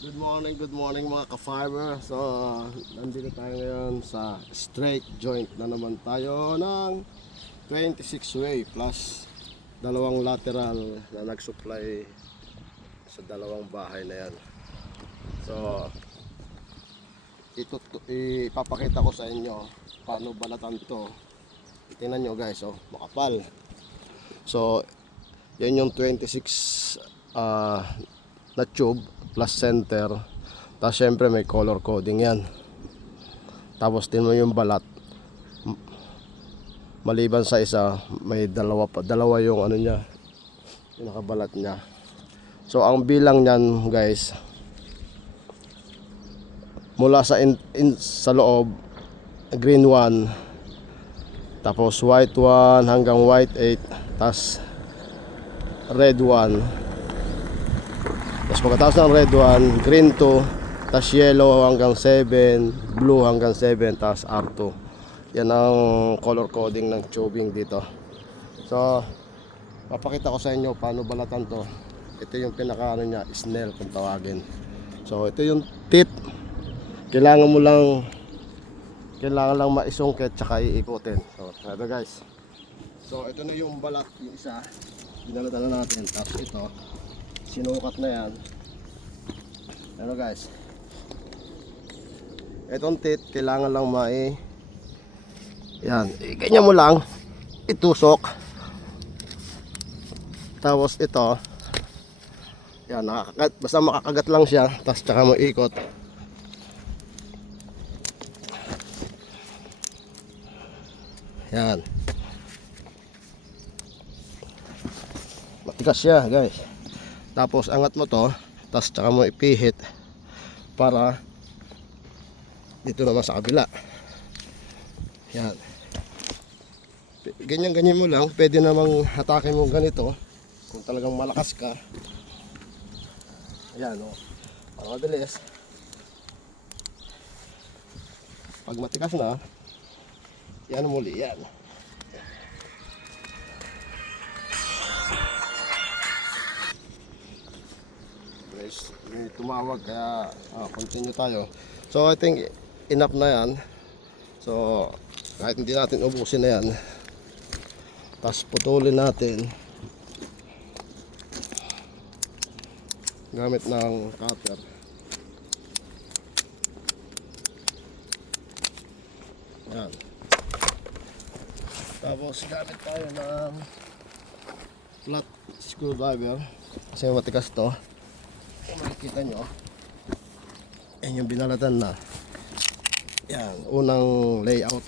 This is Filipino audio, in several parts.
Good morning mga ka-farmer. So, nandito tayo ngayon sa straight joint na naman tayo ng 26 way plus dalawang lateral na nag-supply sa dalawang bahay na yan. So, ipapakita ko sa inyo paano balatan to. Tingnan nyo guys, oh, makapal. So, yan yung 26 na tube plus center. Tapos syempre may color coding yan. Tapos din mo yung balat. Maliban sa isa, may dalawa yung ano niya, yung nakabalat niya. So ang bilang niyan guys, mula sa sa loob, green 1, tapos white 1 hanggang white 8, tapos red 1. Tapos pagkatapos ng red 1, green 2, tapos yellow hanggang 7, blue hanggang 7, tapos R2. Yan ang color coding ng tubing dito. So, papakita ko sa inyo paano balatan to. Ito yung pinaka ano niya, snell kung tawagin. So, ito yung teeth. Kailangan lang maisungkit tsaka iikutin. So, ito guys. So, ito na yung balat, yung isa. Dinala natin. Tapos ito, sinukat na yan. Ano guys, itong teeth kailangan lang yan, ganyan mo lang itusok. Tapos ito yan, nakakagat, basta makakagat lang siya. Tapos tsaka mo ikot. Yan, matigas siya guys. Tapos angat mo to, tapos tsaka mo ipihit para dito naman sa kabila. Yan, ganyan mo lang. Pwede namang hatakin mo ganito kung talagang malakas ka. Ayan o, para mabilis. Pag matigas na, yan muli yan. May tumawag kaya continue tayo. So I think enough na yan. So kahit hindi natin ubusin na yan, tapos putulin natin gamit ng cutter. Yan. Tapos gamit tayo ng flat screwdriver kasi matigas to. Kung makikita nyo, yan yung binalatan na. Yan, unang layout.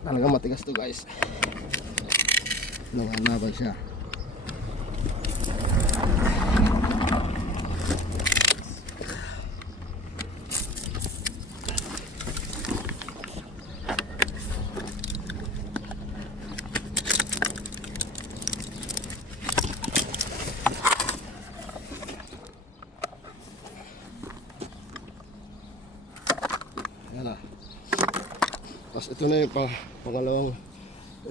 Talagang matigas to guys. Laban siya. Yan na. Tapos ito na yung pangalawang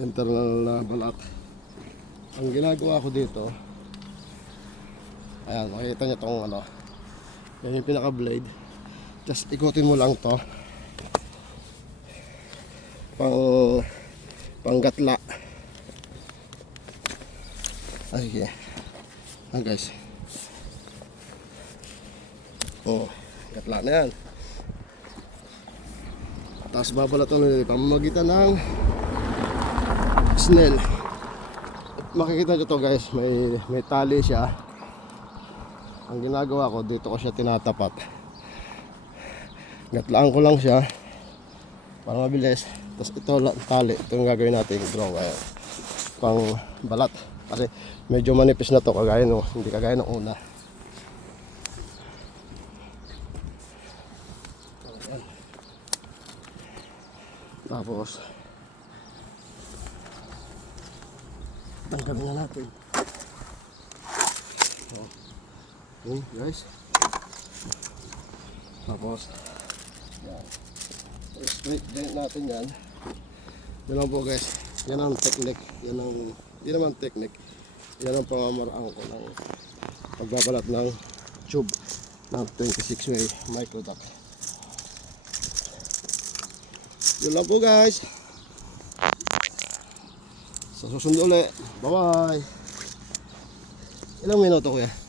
internal na balat. Ang ginagawa ko dito, ayan, makikita nyo itong ano, yan yung pinaka blade. Just ikutin mo lang to panggatla. Ay, okay. Guys, oh, gatla na yan. Tapos babalatan nila pamamagitan ng snell. Makikita nyo to guys, may tali siya. Ang ginagawa ko, dito ko siya tinatapat. Gatlaan ko lang siya para mabilis. Tapos ito tali, ito yung gagawin natin draw pang balat. Kasi medyo manipis na to, kagaya no, hindi kagaya ng una. Tapos tanggalin na natin. Okay guys. Tapos yan, straight joint natin yan. Yan lang po guys. Yan ang technique. Yan ang, hindi naman technique, yan ang pamamaraan ko ng pagbabalat ng tube ng 26 way micro duct. Yun lang po guys. Sa susunod ulit. Bye bye. Ilang minuto kuya?